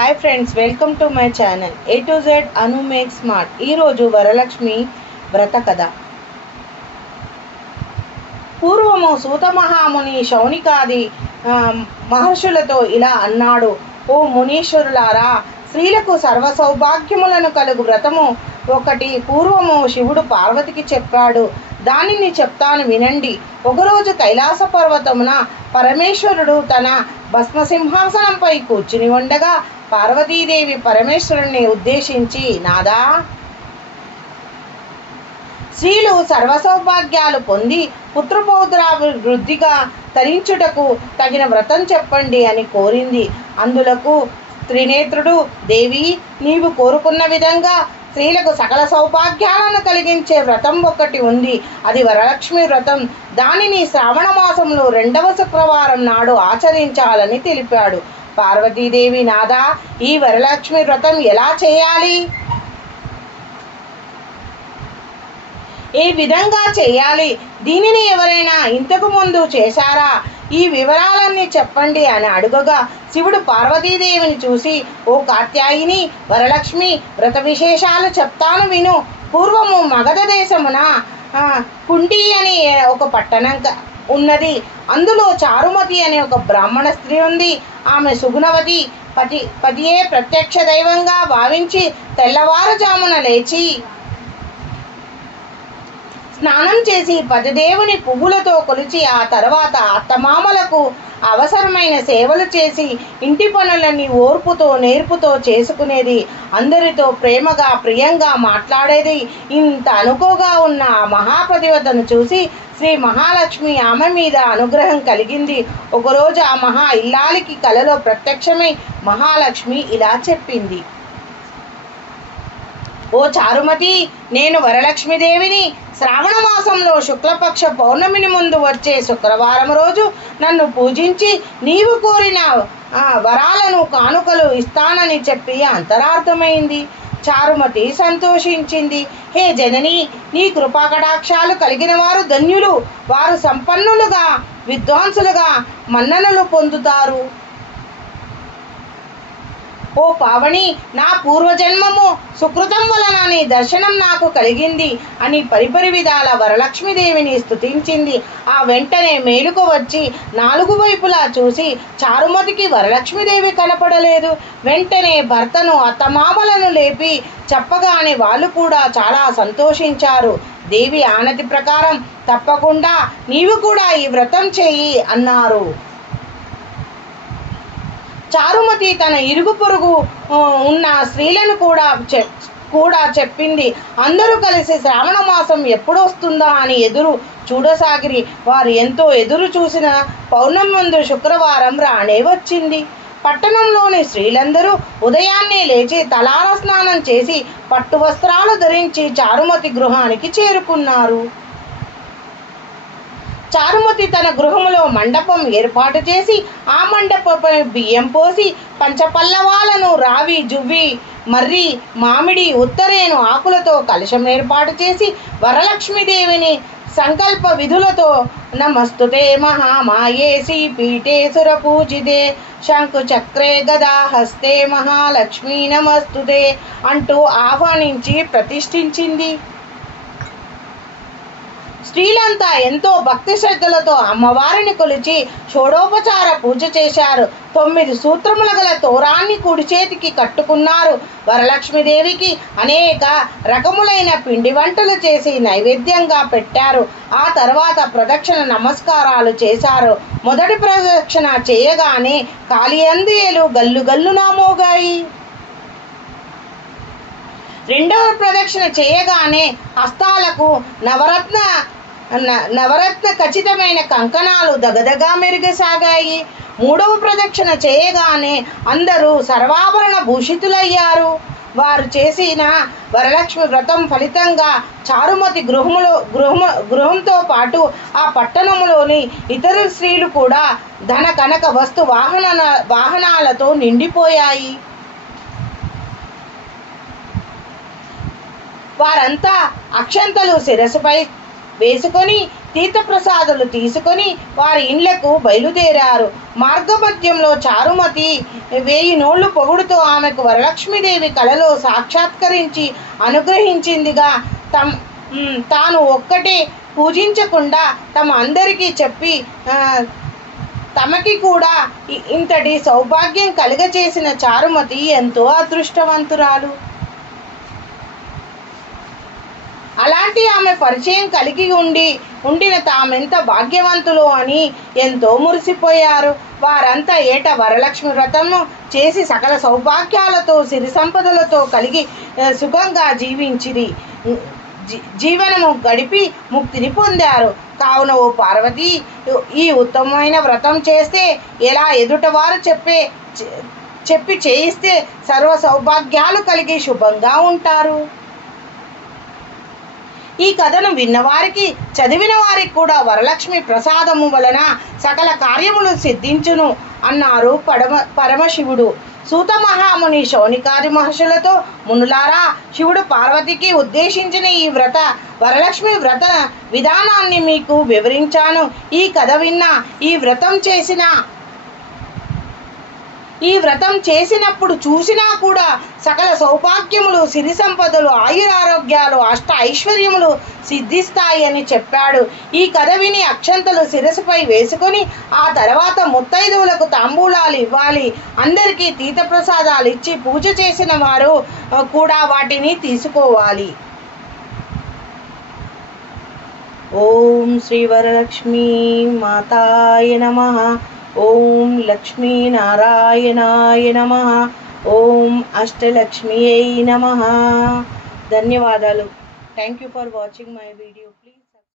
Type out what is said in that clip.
Hi friends, welcome to my channel A to Z Anu make smart. ఈరోజు వరలక్ష్మి వ్రత కథ. పూర్వము సూత మహాముని శౌనికాది మహర్షులతో ఇలా అన్నాడు. ఓ మునీశ్వరులారా, స్త్రీలకు సర్వ సౌభాగ్యములను కలుగు వ్రతము ఒకటి పూర్వము శివుడు పార్వతికి చెప్పాడు. దానిని చెప్తాను వినండి. ఒకరోజు కైలాస పర్వతమున పరమేశ్వరుడు తన భస్మసింహాసనంపై కూర్చుని ఉండగా పార్వతీదేవి పరమేశ్వరుణ్ణి ఉద్దేశించి, నాదా, స్త్రీలు సర్వసౌభాగ్యాలు పొంది పుత్రపౌత్రాభివృద్ధిగా తరించుటకు తగిన వ్రతం చెప్పండి అని కోరింది. అందులకు త్రినేత్రుడు, దేవి, నీవు కోరుకున్న విధంగా స్త్రీలకు సకల సౌభాగ్యాలను కలిగించే వ్రతం ఒకటి ఉంది. అది వరలక్ష్మి వ్రతం. దానిని శ్రావణ మాసంలో 2వ శుక్రవారం నాడు ఆచరించాలని తెలిపాడు. పార్వతీదేవి, నాదా, ఈ వరలక్ష్మి వ్రతం ఎలా చేయాలి, ఏ విధంగా చేయాలి, దీనిని ఎవరైనా ఇంతకు ముందు చేశారా, ఈ వివరాలన్నీ చెప్పండి అని అడుగగా శివుడు పార్వతీదేవిని చూసి, ఓ కాత్యాయిని, వరలక్ష్మి వ్రత విశేషాలు చెప్తాను విను. పూర్వము మగధ దేశమున కుంటి అని ఒక పట్టణం ఉన్నది. అందులో చారుమతి అనే ఒక బ్రాహ్మణ స్త్రీ ఉంది. ఆమె సుగుణవతి. పతియే ప్రత్యక్ష దైవంగా భావించి తెల్లవారుజామున లేచి స్నానం చేసి పతిదేవుని పువ్వులతో కొలిచి ఆ తర్వాత అత్తమామలకు అవసరమైన సేవలు చేసి ఇంటి పనులన్నీ ఓర్పుతో నేర్పుతో చేసుకునేది. అందరితో ప్రేమగా ప్రియంగా మాట్లాడేది. ఇంత అనుకోగా ఉన్న ఆ మహాప్రతివతను చూసి శ్రీ మహాలక్ష్మి ఆమె మీద అనుగ్రహం కలిగింది. ఒకరోజు ఆ మహా ఇల్లాలికి కలలో ప్రత్యక్షమై మహాలక్ష్మి ఇలా చెప్పింది. ఓ చారుమతి, నేను వరలక్ష్మీదేవిని. శ్రావణ మాసంలో శుక్లపక్ష పౌర్ణమిని ముందు వచ్చే శుక్రవారం రోజు నన్ను పూజించి నీవు కోరిన వరాలను కానుకలు ఇస్తానని చెప్పి అంతరార్థమైంది. చారుమతి సంతోషించింది. హే జనని, నీ కృపాకటాక్షాలు కలిగిన వారు ధన్యులు. వారు సంపన్నులుగా విద్వాంసులుగా మన్ననలు పొందుతారు. ఓ పావని, నా పూర్వజన్మము సుకృతం వలన నీ దర్శనం నాకు కలిగింది అని పరిపరి విధాల వరలక్ష్మీదేవిని స్తుతించింది. ఆ వెంటనే మేలుకు వచ్చి 4 వైపులా చూసి చారుమతికి వరలక్ష్మీదేవి కనపడలేదు. వెంటనే భర్తను అత్తమామలను లేపి చెప్పగానే వాళ్ళు కూడా చాలా సంతోషించారు. దేవి ఆనతి ప్రకారం తప్పకుండా నీవు కూడా ఈ వ్రతం చేయి అన్నారు. చారుమతి తన ఇరుగు పొరుగు ఉన్న స్త్రీలను కూడా చెప్పింది. అందరూ కలిసి శ్రావణ మాసం ఎప్పుడు వస్తుందా అని ఎదురు చూడసాగిరి. వారు ఎంతో ఎదురు చూసిన పౌర్ణమి ముందు శుక్రవారం రానే వచ్చింది. పట్టణంలోని స్త్రీలందరూ ఉదయాన్నే లేచి తలార స్నానం చేసి పట్టు వస్త్రాలు ధరించి చారుమతి గృహానికి చేరుకున్నారు. చారుమతి తన గృహంలో మండపం ఏర్పాటు చేసి ఆ మండపంపై బియ్యం పోసి పంచపల్లవాలను రావి, జువ్వి, మర్రి, మామిడి, ఉత్తరేను ఆకులతో కలశం ఏర్పాటు చేసి వరలక్ష్మీదేవిని సంకల్ప విధులతో నమస్తుతే మహామాయేసి పీఠే సురపూజితే శంకు చక్రే గదా హస్తే మహాలక్ష్మీ నమస్తుతే అంటూ ఆహ్వానించి ప్రతిష్ఠించింది. స్త్రీలంతా ఎంతో భక్తి శ్రద్ధలతో అమ్మవారిని కొలిచి షోడోపచార పూజ చేశారు. 9 సూత్రముల గల తోరాన్ని కుడి చేతికి కట్టుకున్నారు. వరలక్ష్మీదేవికి అనేక రకములైన పిండి వంటలు చేసి నైవేద్యంగా పెట్టారు. ఆ తర్వాత ప్రదక్షిణ నమస్కారాలు చేశారు. మొదటి ప్రదక్షిణ చేయగానే కాళియందుయలు గల్లు గల్లునా మోగాయి. రెండవ ప్రదక్షిణ చేయగానే హస్తాలకు నవరత్న ఖచ్చితమైన కంకణాలు దగదగా మెరుగసాగాయి. మూడవ ప్రదక్షిణ చేయగానే అందరూ సర్వాభరణ భూషితులయ్యారు. వారు చేసిన వరలక్ష్మి వ్రతం ఫలితంగా చారుమతి గృహంతో పాటు ఆ పట్టణంలోని ఇతర స్త్రీలు కూడా ధన కనక వస్తు వాహనాలతో నిండిపోయాయి. వారంతా అక్షంతలు శిరస్సుపై వేసుకొని తీర్థప్రసాదులు తీసుకొని వారి ఇండ్లకు బయలుదేరారు. మార్గమధ్యంలో చారుమతి 1000 నోళ్లు పొగుడుతో ఆమెకు వరలక్ష్మీదేవి కలలో సాక్షాత్కరించి అనుగ్రహించిందిగా తాను ఒక్కటే పూజించకుండా తమ అందరికీ చెప్పి తమకి కూడా ఇంతటి సౌభాగ్యం కలుగచేసిన చారుమతి ఎంతో అదృష్టవంతురాలు. అలాంటి ఆమె పరిచయం కలిగి ఉండిన తామెంత భాగ్యవంతులు అని ఎంతో మురిసిపోయారు. వారంతా ఏట వరలక్ష్మి వ్రతము చేసి సకల సౌభాగ్యాలతో సిరి సంపదలతో కలిగి సుఖంగా జీవనము గడిపి ముక్తిని పొందారు. కావున ఓ పార్వతి, ఈ ఉత్తమమైన వ్రతం చేస్తే ఎలా ఎదుటవారు చెప్పి చేయిస్తే సర్వ సౌభాగ్యాలు కలిగి శుభంగా ఉంటారు. ఈ కథను విన్నవారికి చదివిన వారికి కూడా వరలక్ష్మి ప్రసాదము వలన సకల కార్యములు సిద్ధించును అన్నారు పరమశివుడు. సూత మహాముని శౌనికాది మహర్షులతో, మునులారా, శివుడు పార్వతికి ఉద్దేశించిన ఈ వరలక్ష్మి వ్రత విధానాన్ని మీకు వివరించాను. ఈ కథ విన్నా ఈ వ్రతం చేసినప్పుడు చూసినా కూడా సకల సౌభాగ్యములు, సిరి సంపదలు, ఆయురారోగ్యాలు, అష్ట ఐశ్వర్యములు సిద్ధిస్తాయి అని చెప్పాడు. ఈ కథ విని అక్షంతలు శిరస్సుపై వేసుకొని ఆ తర్వాత ముత్తైదువులకు తాంబూలాలు ఇవ్వాలి. అందరికీ తీర్థప్రసాదాలు ఇచ్చి పూజ చేసిన వారు కూడా వాటిని తీసుకోవాలి. ఓం శ్రీ వరలక్ష్మీ మాతాయ నమః. ఓం లక్ష్మీనారాయణాయ నమః. ఓం అష్టలక్ష్మ్యై నమః. ధన్యవాదాలు. Thank you for watching my video.